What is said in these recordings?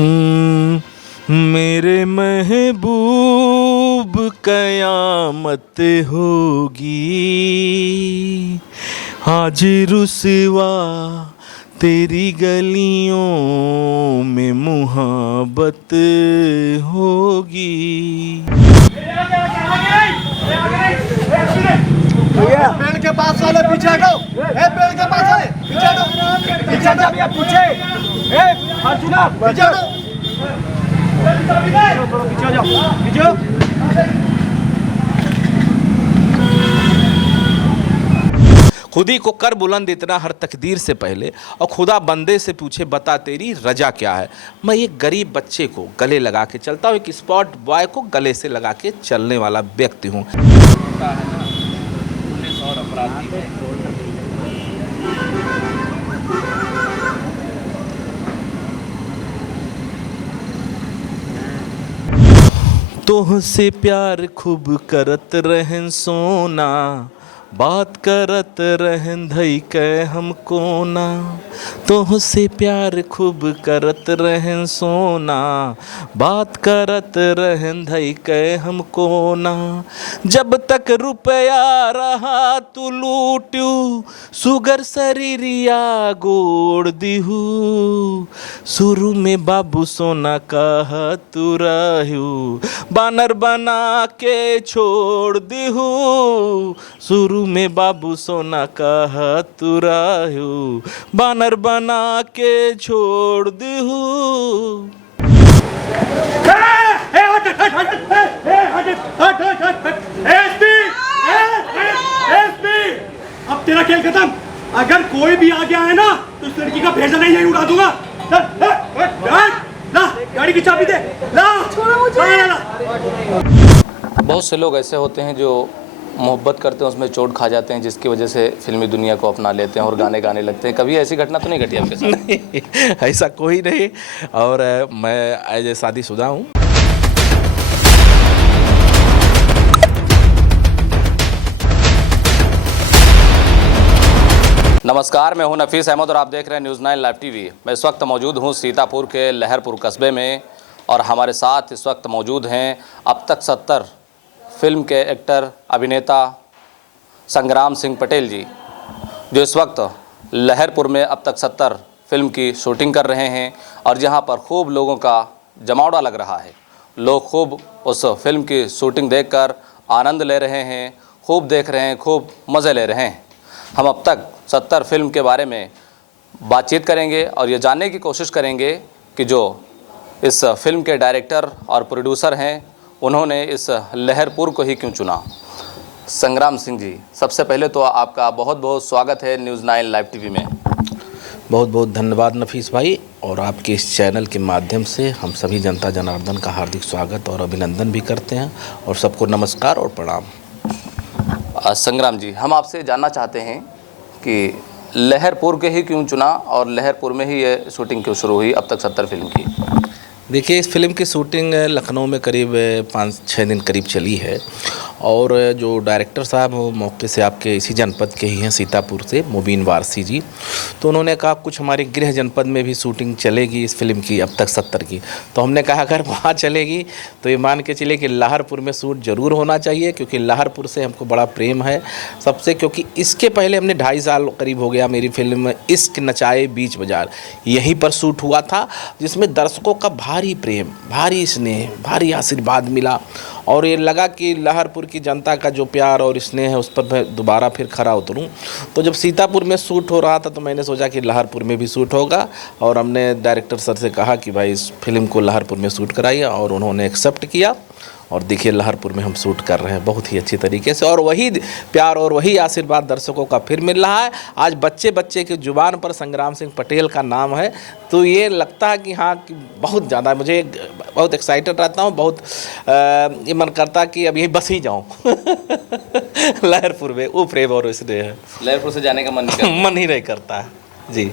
मेरे महबूब कयामत होगी, आज रुसवा तेरी गलियों में मुहब्बत होगी। पेड़ के पास वाले पीछे हटो। पेड़ के पास वाले पीछे हटो। पीछे हटो भैया, पीछे। अर्जुना पीछे हटो। पीछे जाओ, पीछे। खुदी को कर बुलंद इतना हर तकदीर से पहले, और खुदा बंदे से पूछे बता तेरी रजा क्या है। मैं एक गरीब बच्चे को गले लगा के चलता हूँ, एक स्पॉट बॉय को गले से लगा के चलने वाला व्यक्ति हूँ। तोहसे प्यार खूब करत रहन सोना, बात करत रहन धई के हमको ना। तोहसे प्यार खूब करत रहन सोना, बात करत रहन धई के हमको ना। जब तक रुपया रहा तू लूटू, सुगर शरीरिया गोड़ दिहू। शुरू में बाबू सोना कहा तू रहू, बानर बना के छोड़ दिहू। शुरू में बाबू सोना कहा तू रहू, बानर बना के छोड़ दिहू। अब तेरा खेल खत्म। अगर कोई भी आ गया है ना तो इस लड़की का भेजा नहीं उड़ा दूंगा। ला गाड़ी की चाबी दे। ला बहुत से लोग ऐसे होते हैं जो मोहब्बत करते हैं, उसमें चोट खा जाते हैं, जिसकी वजह से फिल्मी दुनिया को अपना लेते हैं और गाने गाने लगते हैं। कभी ऐसी घटना तो नहीं घटी आपके साथ? नहीं, ऐसा कोई नहीं। और मैं एज ए शादीशुदा हूँ। नमस्कार, मैं हूं नफीस अहमद और आप देख रहे हैं न्यूज़ 9 लाइव टीवी। मैं इस वक्त मौजूद हूं सीतापुर के लहरपुर कस्बे में और हमारे साथ इस वक्त मौजूद हैं अब तक 70 फिल्म के एक्टर अभिनेता संग्राम सिंह पटेल जी, जो इस वक्त लहरपुर में अब तक 70 फिल्म की शूटिंग कर रहे हैं और जहां पर खूब लोगों का जमावड़ा लग रहा है। लोग खूब उस फिल्म की शूटिंग देखकर आनंद ले रहे हैं, खूब देख रहे हैं, खूब मज़े ले रहे हैं। हम अब तक 70 फिल्म के बारे में बातचीत करेंगे और ये जानने की कोशिश करेंगे कि जो इस फिल्म के डायरेक्टर और प्रोड्यूसर हैं, उन्होंने इस लहरपुर को ही क्यों चुना। संग्राम सिंह जी, सबसे पहले तो आपका बहुत बहुत स्वागत है न्यूज़ 9 लाइव टीवी में। बहुत बहुत धन्यवाद नफीस भाई, और आपके इस चैनल के माध्यम से हम सभी जनता जनार्दन का हार्दिक स्वागत और अभिनंदन भी करते हैं और सबको नमस्कार और प्रणाम। संग्राम जी, हम आपसे जानना चाहते हैं कि लहरपुर के ही क्यों चुना और लहरपुर में ही ये शूटिंग क्यों शुरू हुई अब तक 70 फिल्म की? देखिए, इस फिल्म की शूटिंग लखनऊ में करीब 5-6 दिन करीब चली है और जो डायरेक्टर साहब वो मौके से आपके इसी जनपद के ही हैं, सीतापुर से, मुबीन वारसी जी। तो उन्होंने कहा कुछ हमारे गृह जनपद में भी शूटिंग चलेगी इस फिल्म की अब तक 70 की। तो हमने कहा अगर वहाँ चलेगी तो ये मान के चलिए कि लाहरपुर में शूट ज़रूर होना चाहिए, क्योंकि लाहरपुर से हमको बड़ा प्रेम है सबसे। क्योंकि इसके पहले हमने 2.5 साल करीब हो गया मेरी फिल्म इश्क नचाए बीच बाजार यहीं पर शूट हुआ था, जिसमें दर्शकों का भारी प्रेम, भारी स्नेह, भारी आशीर्वाद मिला और ये लगा कि लाहरपुर की जनता का जो प्यार और स्नेह है उस पर मैं दोबारा फिर खरा उतरूं। तो जब सीतापुर में शूट हो रहा था तो मैंने सोचा कि लाहरपुर में भी शूट होगा और हमने डायरेक्टर सर से कहा कि भाई इस फिल्म को लाहरपुर में शूट कराइए और उन्होंने एक्सेप्ट किया। और देखिए लाहरपुर में हम शूट कर रहे हैं बहुत ही अच्छी तरीके से और वही प्यार और वही आशीर्वाद दर्शकों का फिर मिल रहा है। आज बच्चे बच्चे की जुबान पर संग्राम सिंह पटेल का नाम है, तो ये लगता है कि हाँ कि बहुत ज़्यादा मुझे बहुत एक्साइटेड रहता हूँ, बहुत ये मन करता कि अब यही बस ही जाऊँ लहरपुर में। वो प्रेम और इसलिए है, लहरपुर से जाने का मन ही नहीं करता है जी।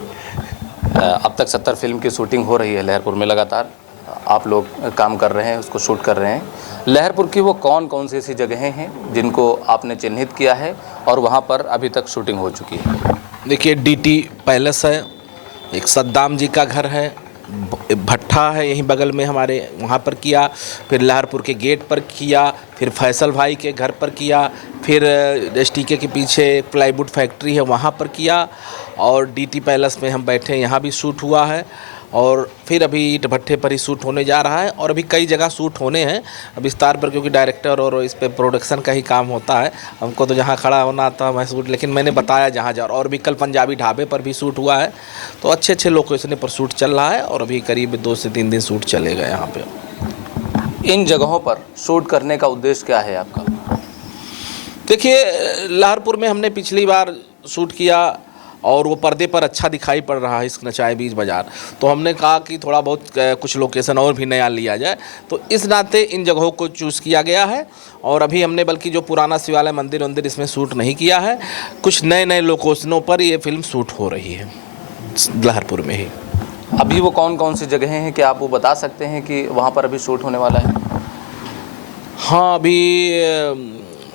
अब तक 70 फिल्म की शूटिंग हो रही है लहरपुर में, लगातार आप लोग काम कर रहे हैं, उसको शूट कर रहे हैं। लहरपुर की वो कौन कौन सी ऐसी जगहें हैं जिनको आपने चिन्हित किया है और वहाँ पर अभी तक शूटिंग हो चुकी है? देखिए, डीटी पैलेस है, एक सद्दाम जी का घर है, भट्ठा है यहीं बगल में हमारे, वहाँ पर किया, फिर लहरपुर के गेट पर किया, फिर फैसल भाई के घर पर किया, फिर एसटीके के पीछे एक प्लाईवुड फैक्ट्री है वहाँ पर किया, और डीटी पैलेस में हम बैठे यहाँ भी शूट हुआ है, और फिर अभी ईंट भट्ठे पर ही शूट होने जा रहा है, और अभी कई जगह शूट होने हैं विस्तार पर, क्योंकि डायरेक्टर और इस पे प्रोडक्शन का ही काम होता है। हमको तो जहाँ खड़ा होना था मैं शूट, लेकिन मैंने बताया जहाँ जा, और भी कल पंजाबी ढाबे पर भी शूट हुआ है। तो अच्छे अच्छे लोकेशन पर शूट चल रहा है, और अभी करीब 2 से 3 दिन शूट चलेगा यहाँ पे। इन जगहों पर शूट करने का उद्देश्य क्या है आपका? देखिए, लहरपुर में हमने पिछली बार शूट किया और वो पर्दे पर अच्छा दिखाई पड़ रहा है इश्क नचाए बीच बाज़ार, तो हमने कहा कि थोड़ा बहुत कुछ लोकेशन और भी नया लिया जाए, तो इस नाते इन जगहों को चूज़ किया गया है। और अभी हमने बल्कि जो पुराना शिवालय मंदिर इसमें शूट नहीं किया है, कुछ नए नए लोकेशनों पर ये फिल्म शूट हो रही है लहरपुर में ही। अभी वो कौन कौन सी जगहें हैं, क्या आप वो बता सकते हैं कि वहाँ पर अभी शूट होने वाला है? हाँ, अभी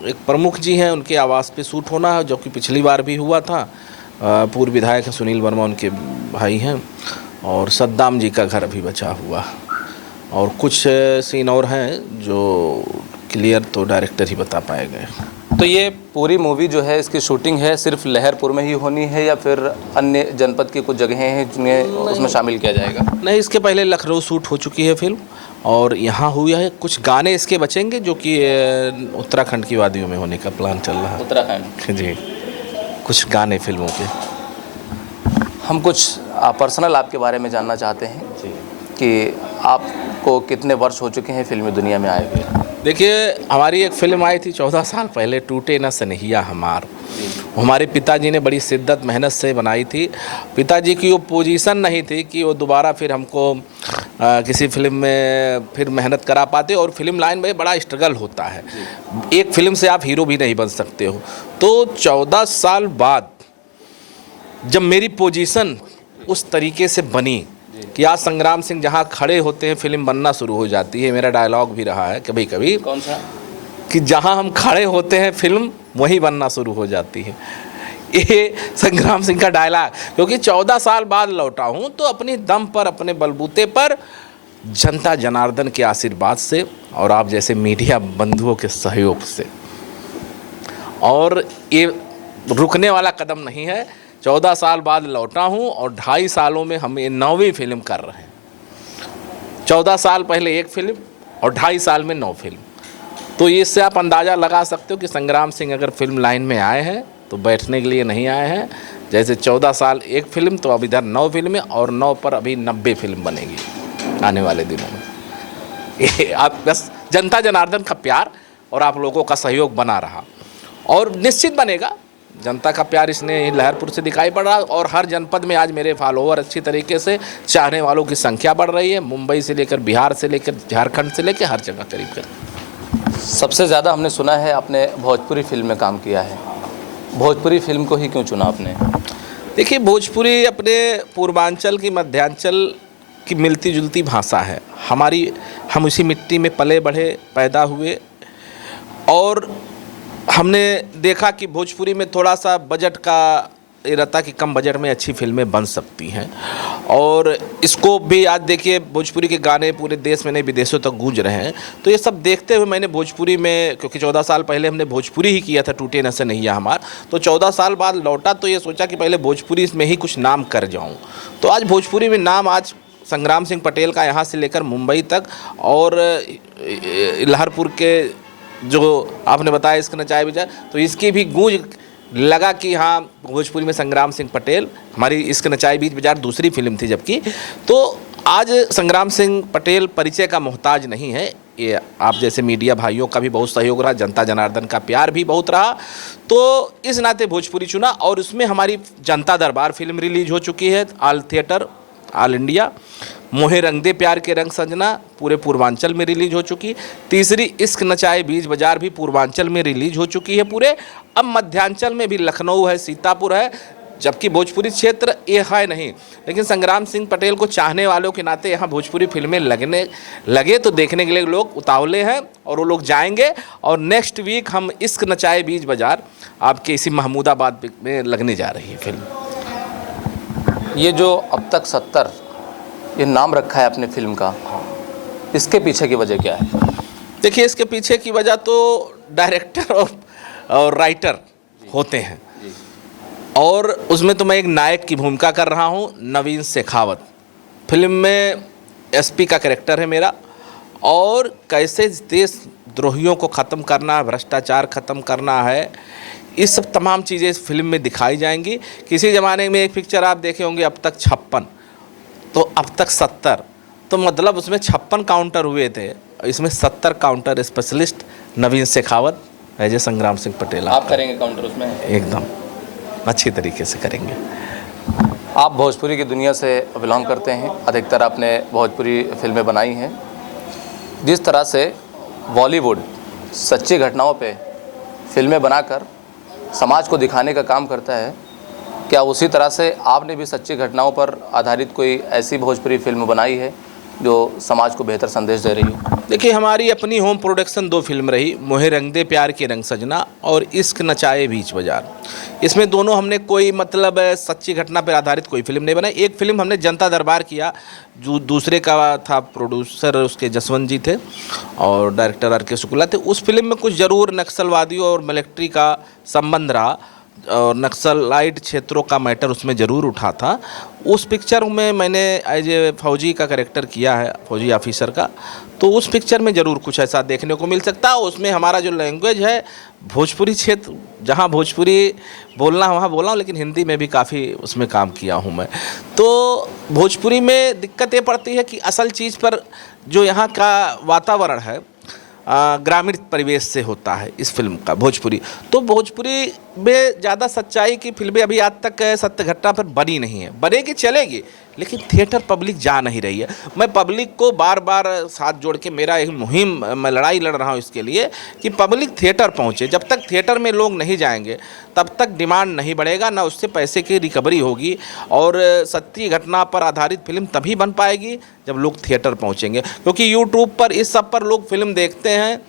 एक प्रमुख जी हैं, उनके आवास पे शूट होना है, जो कि पिछली बार भी हुआ था। पूर्व विधायक हैं सुनील वर्मा, उनके भाई हैं, और सद्दाम जी का घर अभी बचा हुआ, और कुछ सीन और हैं जो क्लियर तो डायरेक्टर ही बता पाएंगे। तो ये पूरी मूवी जो है, इसकी शूटिंग है सिर्फ लहरपुर में ही होनी है, या फिर अन्य जनपद की कुछ जगहें हैं जिन्हें उसमें शामिल किया जाएगा? नहीं, इसके पहले लखनऊ शूट हो चुकी है फिल्म, और यहाँ हुई है। कुछ गाने इसके बचेंगे जो कि उत्तराखंड की वादियों में होने का प्लान चल रहा है। उत्तराखंड जी, कुछ गाने फिल्मों के। हम कुछ पर्सनल आपके बारे में जानना चाहते हैं कि आपको कितने वर्ष हो चुके हैं फिल्मी दुनिया में आए हुए? देखिए, हमारी एक फ़िल्म आई थी 14 साल पहले, टूटे न सनहिया हमार। हमारे पिताजी ने बड़ी शिद्दत मेहनत से बनाई थी। पिताजी की वो पोजीशन नहीं थी कि वो दोबारा फिर हमको किसी फिल्म में फिर मेहनत करा पाते, और फिल्म लाइन में बड़ा स्ट्रगल होता है। एक फिल्म से आप हीरो भी नहीं बन सकते हो। तो 14 साल बाद जब मेरी पोजीशन उस तरीके से बनी कि आज संग्राम सिंह जहाँ खड़े होते हैं फिल्म बनना शुरू हो जाती है। मेरा डायलॉग भी रहा है कभी कभी, कौन सा? कि जहाँ हम खड़े होते हैं फिल्म वहीं बनना शुरू हो जाती है। ये संग्राम सिंह का डायलॉग, क्योंकि 14 साल बाद लौटा हूँ, तो अपनी दम पर, अपने बलबूते पर, जनता जनार्दन के आशीर्वाद से, और आप जैसे मीडिया बंधुओं के सहयोग से, और ये रुकने वाला कदम नहीं है। 14 साल बाद लौटा हूँ, और 2.5 सालों में हम ये 9वीं फिल्म कर रहे हैं। 14 साल पहले एक फिल्म, और 2.5 साल में 9 फिल्म। तो इससे आप अंदाज़ा लगा सकते हो कि संग्राम सिंह अगर फिल्म लाइन में आए हैं तो बैठने के लिए नहीं आए हैं। जैसे 14 साल एक फिल्म, तो अब इधर 9 फिल्में, और 9 पर अभी 90 फिल्म बनेगी आने वाले दिनों में। ये आप बस जनता जनार्दन का प्यार और आप लोगों का सहयोग बना रहा, और निश्चित बनेगा। जनता का प्यार इसने लहरपुर से दिखाई पड़ रहा, और हर जनपद में आज मेरे फॉलोअर अच्छी तरीके से, चाहने वालों की संख्या बढ़ रही है। मुंबई से लेकर बिहार से लेकर झारखंड से लेकर हर जगह करीब। सबसे ज़्यादा हमने सुना है आपने भोजपुरी फिल्म में काम किया है। भोजपुरी फिल्म को ही क्यों चुना आपने? देखिए, भोजपुरी अपने पूर्वांचल की, मध्यांचल की मिलती जुलती भाषा है हमारी। हम उसी मिट्टी में पले बढ़े, पैदा हुए, और हमने देखा कि भोजपुरी में थोड़ा सा बजट का ये रहता कि कम बजट में अच्छी फिल्में बन सकती हैं। और इसको भी आज देखिए, भोजपुरी के गाने पूरे देश में नहीं विदेशों तक गूंज रहे हैं। तो ये सब देखते हुए मैंने भोजपुरी में, क्योंकि 14 साल पहले हमने भोजपुरी ही किया था, टूटे न सनहिया हमार, तो 14 साल बाद लौटा तो ये सोचा कि पहले भोजपुरी में ही कुछ नाम कर जाऊँ। तो आज भोजपुरी में नाम आज संग्राम सिंह पटेल का यहाँ से लेकर मुंबई तक, और लहरपुर के जो आपने बताया इश्क नचाए बाज़ार, तो इसकी भी गूंज लगा कि हाँ, भोजपुरी में संग्राम सिंह पटेल, हमारी इश्क नचाए बीच बाज़ार दूसरी फिल्म थी जबकि। तो आज संग्राम सिंह पटेल परिचय का मोहताज नहीं है। ये आप जैसे मीडिया भाइयों का भी बहुत सहयोग रहा, जनता जनार्दन का प्यार भी बहुत रहा, तो इस नाते भोजपुरी चुना। और उसमें हमारी जनता दरबार फिल्म रिलीज हो चुकी है, ऑल थिएटर, ऑल इंडिया। मोहे रंग दे प्यार के रंग सजना पूरे पूर्वांचल में रिलीज हो चुकी। तीसरी इश्क नचाए बीच बाज़ार भी पूर्वांचल में रिलीज हो चुकी है पूरे। अब मध्यांचल में भी लखनऊ है, सीतापुर है, जबकि भोजपुरी क्षेत्र ये है नहीं। लेकिन संग्राम सिंह पटेल को चाहने वालों के नाते यहाँ भोजपुरी फिल्में लगने लगे, तो देखने के लिए लोग उतावले हैं, और वो लोग जाएंगे। और नेक्स्ट वीक हम इश्क नचाए बीच बाज़ार आपके इसी महमूदाबाद में लगने जा रही है फिल्म। ये जो अब तक 70 ये नाम रखा है अपने फिल्म का, इसके पीछे की वजह क्या है? देखिए, इसके पीछे की वजह तो डायरेक्टर और राइटर होते हैं, और उसमें तो मैं एक नायक की भूमिका कर रहा हूँ, नवीन शेखावत। फिल्म में एसपी का कैरेक्टर है मेरा, और कैसे देशद्रोहियों को ख़त्म करना है, भ्रष्टाचार ख़त्म करना है, इस सब तमाम चीज़ें इस फिल्म में दिखाई जाएंगी। किसी ज़माने में एक पिक्चर आप देखे होंगे अब तक 56, तो अब तक 70, तो मतलब उसमें 56 काउंटर हुए थे, इसमें 70 काउंटर स्पेशलिस्ट नवीन शेखावत अजय संग्राम सिंह पटेल आप करेंगे काउंटर उसमें? एकदम अच्छी तरीके से करेंगे। आप भोजपुरी की दुनिया से बिलोंग करते हैं, अधिकतर आपने भोजपुरी फिल्में बनाई हैं। जिस तरह से बॉलीवुड सच्ची घटनाओं पे फिल्में बनाकर समाज को दिखाने का काम करता है, क्या उसी तरह से आपने भी सच्ची घटनाओं पर आधारित कोई ऐसी भोजपुरी फिल्म बनाई है जो समाज को बेहतर संदेश दे रही हो? देखिए, हमारी अपनी होम प्रोडक्शन 2 फिल्म रही, मोहे रंग दे प्यार के रंग सजना और इश्क नचाए बीच बाजार। इसमें दोनों हमने कोई मतलब सच्ची घटना पर आधारित कोई फिल्म नहीं बनाई। एक फिल्म हमने जनता दरबार किया, जो दूसरे का था, प्रोड्यूसर उसके जसवंत जी थे और डायरेक्टर आर के शुक्ला थे। उस फिल्म में कुछ ज़रूर नक्सलवादियों और मिलिट्री का संबंध रहा और नक्सलाइट क्षेत्रों का मैटर उसमें ज़रूर उठा था। उस पिक्चर में मैंने एज ए फौजी का कैरेक्टर किया है, फौजी ऑफिसर का, तो उस पिक्चर में ज़रूर कुछ ऐसा देखने को मिल सकता है। उसमें हमारा जो लैंग्वेज है भोजपुरी क्षेत्र, जहाँ भोजपुरी बोलना वहाँ बोला हूँ, लेकिन हिंदी में भी काफ़ी उसमें काम किया हूँ मैं। तो भोजपुरी में दिक्कत ये पड़ती है कि असल चीज़ पर जो यहाँ का वातावरण है ग्रामीण परिवेश से होता है इस फिल्म का भोजपुरी। तो भोजपुरी में ज़्यादा सच्चाई की फिल्में अभी आज तक सत्य घटना पर बनी नहीं है, बनेगी चलेगी, लेकिन थिएटर पब्लिक जा नहीं रही है। मैं पब्लिक को बार बार साथ जोड़ के मेरा एक मुहिम, मैं लड़ाई लड़ रहा हूँ इसके लिए कि पब्लिक थिएटर पहुँचे। जब तक थिएटर में लोग नहीं जाएंगे तब तक डिमांड नहीं बढ़ेगा, ना उससे पैसे की रिकवरी होगी, और सच्ची घटना पर आधारित फिल्म तभी बन पाएगी जब लोग थिएटर पहुँचेंगे। क्योंकि यूट्यूब पर इस सब पर लोग फिल्म देखते हैं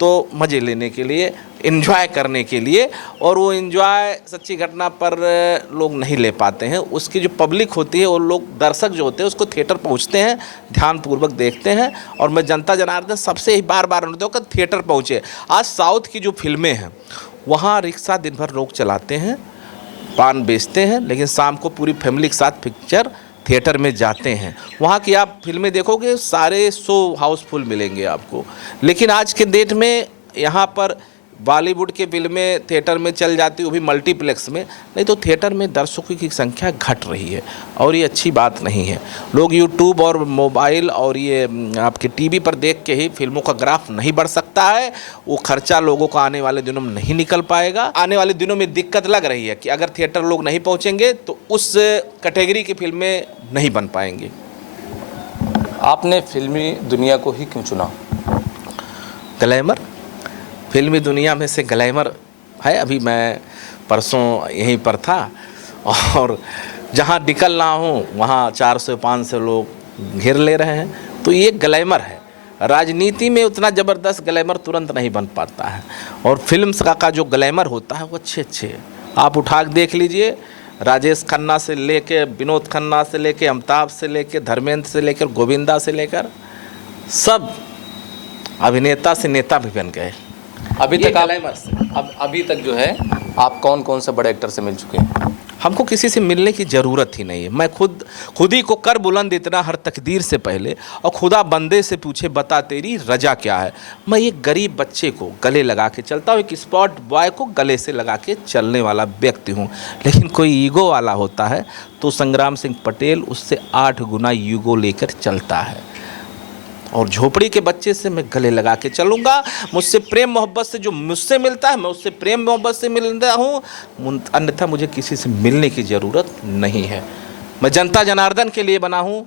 तो मज़े लेने के लिए, इन्जॉय करने के लिए, और वो इन्जॉय सच्ची घटना पर लोग नहीं ले पाते हैं। उसकी जो पब्लिक होती है, वो लोग दर्शक जो होते हैं उसको थिएटर पहुंचते हैं, ध्यानपूर्वक देखते हैं। और मैं जनता जनार्दन सबसे ही बार बार अनुरोध होगा थिएटर पहुँचे। आज साउथ की जो फिल्में हैं वहाँ रिक्शा दिन भर लोग चलाते हैं, पान बेचते हैं, लेकिन शाम को पूरी फैमिली के साथ पिक्चर थिएटर में जाते हैं। वहाँ की आप फिल्में देखोगे सारे शो हाउसफुल मिलेंगे आपको। लेकिन आज के डेट में यहाँ पर बॉलीवुड की फिल्में थिएटर में चल जाती, वो भी मल्टीप्लेक्स में, नहीं तो थिएटर में दर्शकों की संख्या घट रही है, और ये अच्छी बात नहीं है। लोग यूट्यूब और मोबाइल और ये आपके टीवी पर देख के ही फिल्मों का ग्राफ नहीं बढ़ सकता है। वो खर्चा लोगों को आने वाले दिनों में नहीं निकल पाएगा। आने वाले दिनों में दिक्कत लग रही है कि अगर थिएटर लोग नहीं पहुँचेंगे तो उस कैटेगरी की फिल्में नहीं बन पाएंगी। आपने फिल्मी दुनिया को ही क्यों चुना? ग्लैमर, फिल्मी दुनिया में से ग्लैमर है। अभी मैं परसों यहीं पर था, और जहाँ निकल रहा हूँ वहाँ 400-500 लोग घेर ले रहे हैं, तो ये ग्लैमर है। राजनीति में उतना ज़बरदस्त ग्लैमर तुरंत नहीं बन पाता है, और फिल्म का जो ग्लैमर होता है वो अच्छे आप उठा के देख लीजिए। राजेश खन्ना से लेके, विनोद खन्ना से लेके, अमिताभ से लेके, धर्मेंद्र से लेकर, गोविंदा से लेकर, सब अभिनेता से नेता भी बन गए अभी तक। आप अभी तक जो है आप कौन कौन से बड़े एक्टर से मिल चुके हैं? हमको किसी से मिलने की ज़रूरत ही नहीं है। मैं खुद ही को कर बुलंद इतना हर तकदीर से पहले, और खुदा बंदे से पूछे बता तेरी रजा क्या है। मैं एक गरीब बच्चे को गले लगा के चलता हूँ, एक स्पॉट बॉय को गले से लगा के चलने वाला व्यक्ति हूँ। लेकिन कोई ईगो वाला होता है तो संग्राम सिंह पटेल उससे 8 गुना ईगो लेकर चलता है, और झोपड़ी के बच्चे से मैं गले लगा के चलूँगा। मुझसे प्रेम मोहब्बत से जो मुझसे मिलता है मैं उससे प्रेम मोहब्बत से मिलता हूँ, अन्यथा मुझे किसी से मिलने की ज़रूरत नहीं है। मैं जनता जनार्दन के लिए बना हूँ,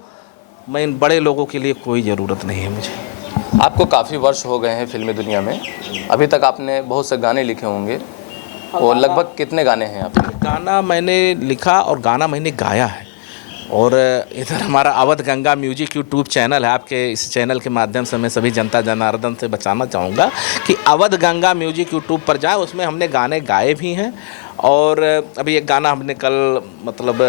मैं इन बड़े लोगों के लिए कोई ज़रूरत नहीं है मुझे। आपको काफ़ी वर्ष हो गए हैं फिल्मी दुनिया में, अभी तक आपने बहुत से गाने लिखे होंगे, और लगभग कितने गाने हैं आपके? गाना मैंने लिखा और गाना मैंने गाया है। और इधर हमारा Awadh Ganga music YouTube channel है। आपके इस चैनल के माध्यम से मैं सभी जनता जनार्दन से बचाना चाहूँगा कि अवध गंगा म्यूजिक यूट्यूब पर जाए, उसमें हमने गाने गाए भी हैं। और अभी एक गाना हमने कल मतलब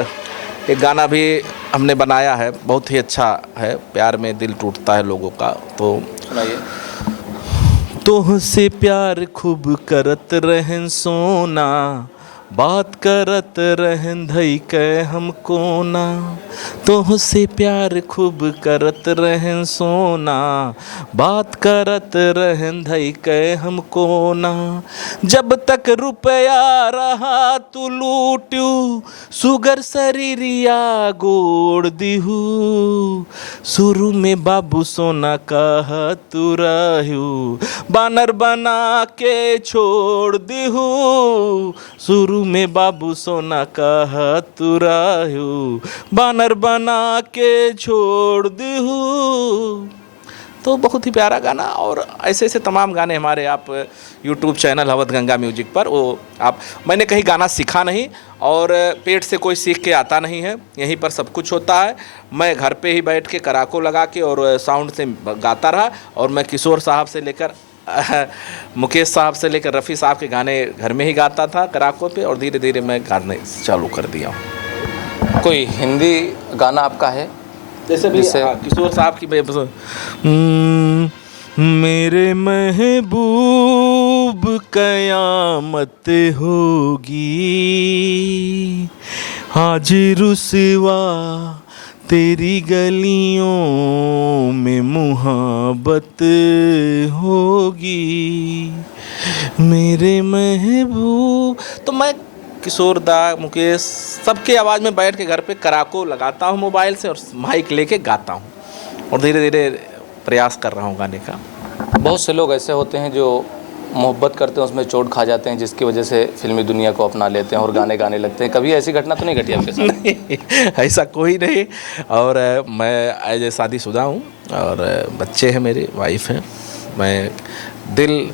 एक गाना भी हमने बनाया है, बहुत ही अच्छा है, प्यार में दिल टूटता है लोगों का। तो सुनाइए। तोहसे प्यार खूब करत रहन सोना, बात करत रहन धई के हमको ना। तोहसे प्यार खूब करत रहन सोना, बात करत रहन धई के हमको ना। जब तक रुपया रहा तू लूटू, सुगर शरीरिया गोड़ दिहू। शुरू में बाबू सोना कहा तू रहू, बानर बना के छोड़ दिहू। शुरू में बाबू सोना कहा तू रहू, बानर बना के छोड़ दिहू। तो बहुत ही प्यारा गाना। और ऐसे ऐसे तमाम गाने हमारे आप यूट्यूब चैनल हवत गंगा म्यूजिक पर, वो आप, मैंने कहीं गाना सीखा नहीं और पेट से कोई सीख के आता नहीं है, यहीं पर सब कुछ होता है। मैं घर पे ही बैठ के कराको लगा के और साउंड से गाता रहा, और मैं किशोर साहब से लेकर मुकेश साहब से लेकर रफ़ी साहब के गाने घर में ही गाता था कराको पे, और धीरे धीरे मैं गाने चालू कर दिया हूँ। कोई हिंदी गाना आपका है जैसे भी किशोर साहब की मेरे महबूब कयामत होगी, आज रुसवा तेरी गलियों में मुहब्बत होगी, मेरे महबूब। तो मैं किशोर दा, मुकेश, सबके आवाज़ में बैठ के घर पे कराको लगाता हूँ मोबाइल से, और माइक लेके गाता हूँ, और धीरे धीरे प्रयास कर रहा हूँ गाने का। बहुत से लोग ऐसे होते हैं जो मोहब्बत करते हैं, उसमें चोट खा जाते हैं, जिसकी वजह से फिल्मी दुनिया को अपना लेते हैं और गाने गाने लगते हैं। कभी ऐसी घटना तो नहीं घटी आपके साथ? नहीं, ऐसा कोई नहीं। और मैं एज ए शादीशुदा हूँ और बच्चे हैं, मेरी वाइफ हैं। मैं दिल,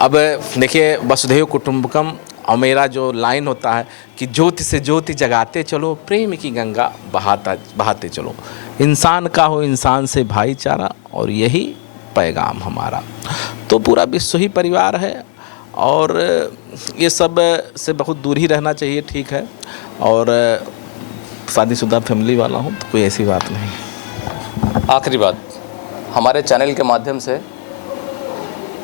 अब देखिए, वसुधैव कुटुंबकम, और मेरा जो लाइन होता है कि ज्योति से ज्योति जगाते चलो, प्रेम की गंगा बहाते चलो, इंसान का हो इंसान से भाईचारा, और यही पैगाम हमारा। तो पूरा विश्व ही परिवार है, और ये सब से बहुत दूर ही रहना चाहिए, ठीक है। और शादीशुदा फैमिली वाला हूँ, तो कोई ऐसी बात नहीं। आखिरी बात, हमारे चैनल के माध्यम से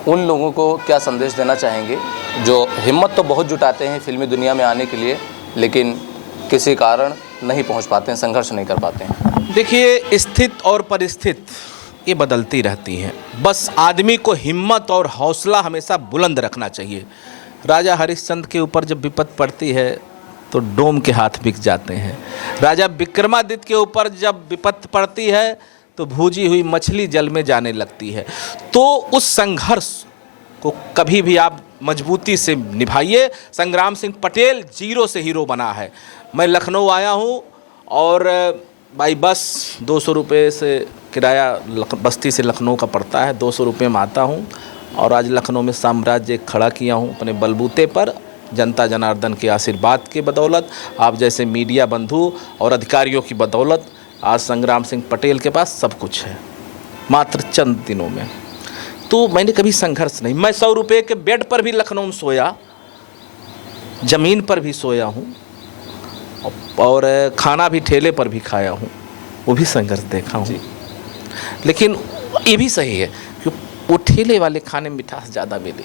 उन लोगों को क्या संदेश देना चाहेंगे जो हिम्मत तो बहुत जुटाते हैं फिल्मी दुनिया में आने के लिए, लेकिन किसी कारण नहीं पहुंच पाते हैं, संघर्ष नहीं कर पाते हैं? देखिए, स्थिति और परिस्थिति ये बदलती रहती हैं, बस आदमी को हिम्मत और हौसला हमेशा बुलंद रखना चाहिए। राजा हरिश्चंद्र के ऊपर जब विपत्ति पड़ती है तो डोम के हाथ बिक जाते हैं। राजा विक्रमादित्य के ऊपर जब विपत्ति पड़ती है तो भूजी हुई मछली जल में जाने लगती है। तो उस संघर्ष को कभी भी आप मजबूती से निभाइए। संग्राम सिंह पटेल जीरो से हीरो बना है। मैं लखनऊ आया हूँ और बाई बस 200 रुपये से किराया बस्ती से लखनऊ का पड़ता है, 200 रुपये में आता हूँ, और आज लखनऊ में साम्राज्य खड़ा किया हूँ अपने बलबूते पर, जनता जनार्दन के आशीर्वाद के बदौलत, आप जैसे मीडिया बंधु और अधिकारियों की बदौलत। आज संग्राम सिंह पटेल के पास सब कुछ है, मात्र चंद दिनों में। तो मैंने कभी संघर्ष नहीं, मैं 100 रुपये के बेड पर भी लखनऊ में सोया, ज़मीन पर भी सोया हूँ, और खाना भी ठेले पर भी खाया हूँ, वो भी संघर्ष देखा हूँ। लेकिन ये भी सही है कि वो ठेले वाले खाने में मिठास ज़्यादा मिली।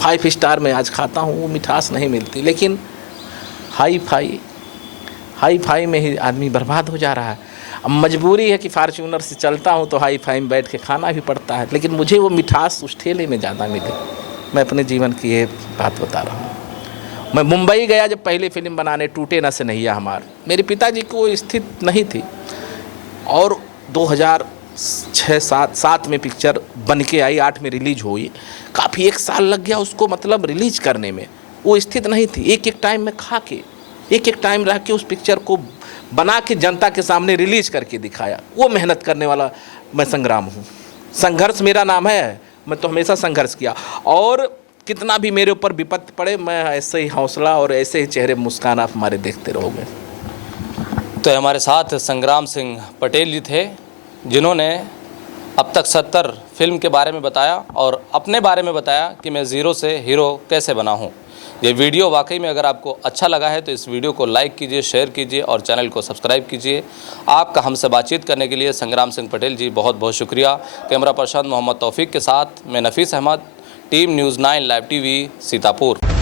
5 स्टार में आज खाता हूँ, वो मिठास नहीं मिलती। लेकिन हाई फाई में ही आदमी बर्बाद हो जा रहा है। अब मजबूरी है कि फार्चूनर से चलता हूँ तो हाई फाई में बैठ के खाना भी पड़ता है, लेकिन मुझे वो मिठास उस ठेले में ज़्यादा मिले। मैं अपने जीवन की ये बात बता रहा हूँ। मैं मुंबई गया जब पहले फिल्म बनाने, टूटे न से नैया हमार। मेरे पिताजी को स्थिति नहीं थी, और 2006-7 में पिक्चर बन के आई, 8 में रिलीज हुई। काफ़ी 1 साल लग गया उसको, मतलब रिलीज करने में। वो स्थिति नहीं थी। एक टाइम में खा के, एक टाइम रह के उस पिक्चर को बना के जनता के सामने रिलीज करके दिखाया। वो मेहनत करने वाला मैं संग्राम हूँ। संघर्ष मेरा नाम है। मैं तो हमेशा संघर्ष किया, और कितना भी मेरे ऊपर विपत्ति पड़े, मैं ऐसे ही हौसला और ऐसे ही चेहरे मुस्कान आप हमारे देखते रहोगे। तो हमारे साथ संग्राम सिंह पटेल जी थे, जिन्होंने अब तक 70 फिल्म के बारे में बताया और अपने बारे में बताया कि मैं ज़ीरो से हीरो कैसे बना हूँ। ये वीडियो वाकई में अगर आपको अच्छा लगा है तो इस वीडियो को लाइक कीजिए, शेयर कीजिए और चैनल को सब्सक्राइब कीजिए। आपका हमसे बातचीत करने के लिए संग्राम सिंह पटेल जी बहुत बहुत शुक्रिया। कैमरा पर्सन मोहम्मद तौफीक के साथ मैं Nafees Ahmad, team news 9 live TV Sitapur.